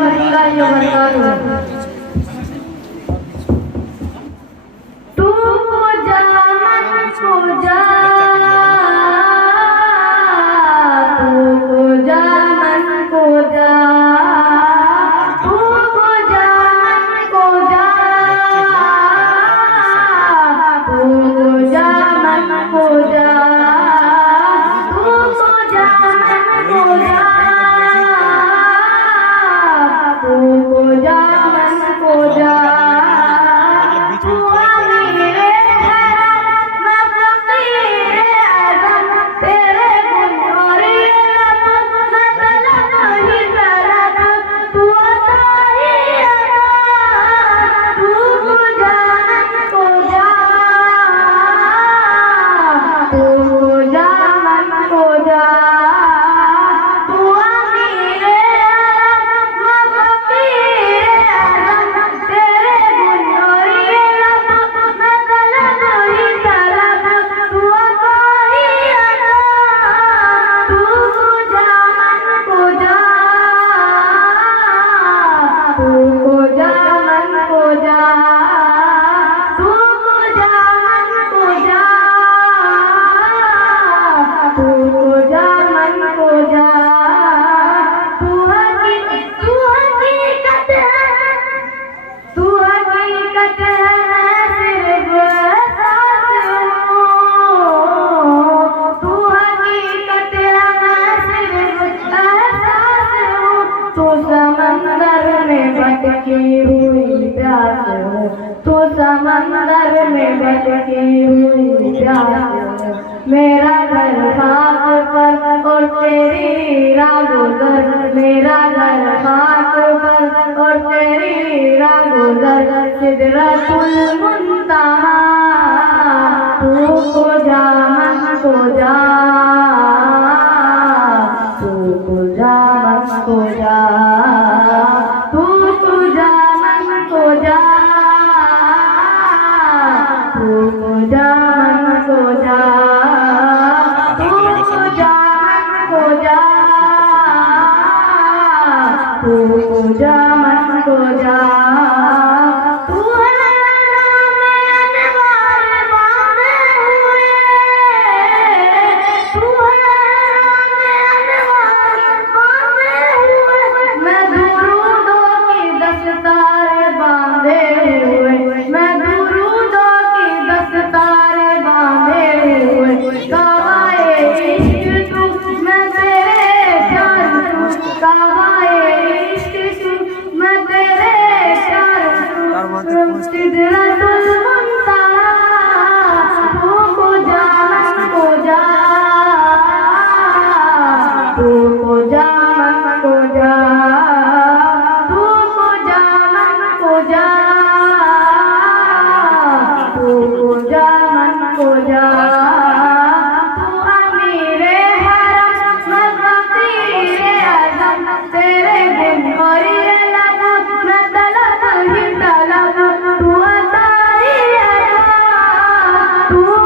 warahmatullahi wabarakatuh. Tuku zaman kuja, tuku zaman kuja, tuku zaman kuja, tuku zaman kuja, tuku zaman kuja. तू समंदर में भटकी हुई प्यास, मेरा घर खाक पर और तेरी राह गुजर, मेरा घर खाक पर और तेरी राह गुजर, सिदरतुल मुंतहा तू को जा मन को जा, तू को जा मन को जा, तू को जा मन को जा, तू को जा मन को जा, तू को जा मन को जा, तू को जा मन को जा। तू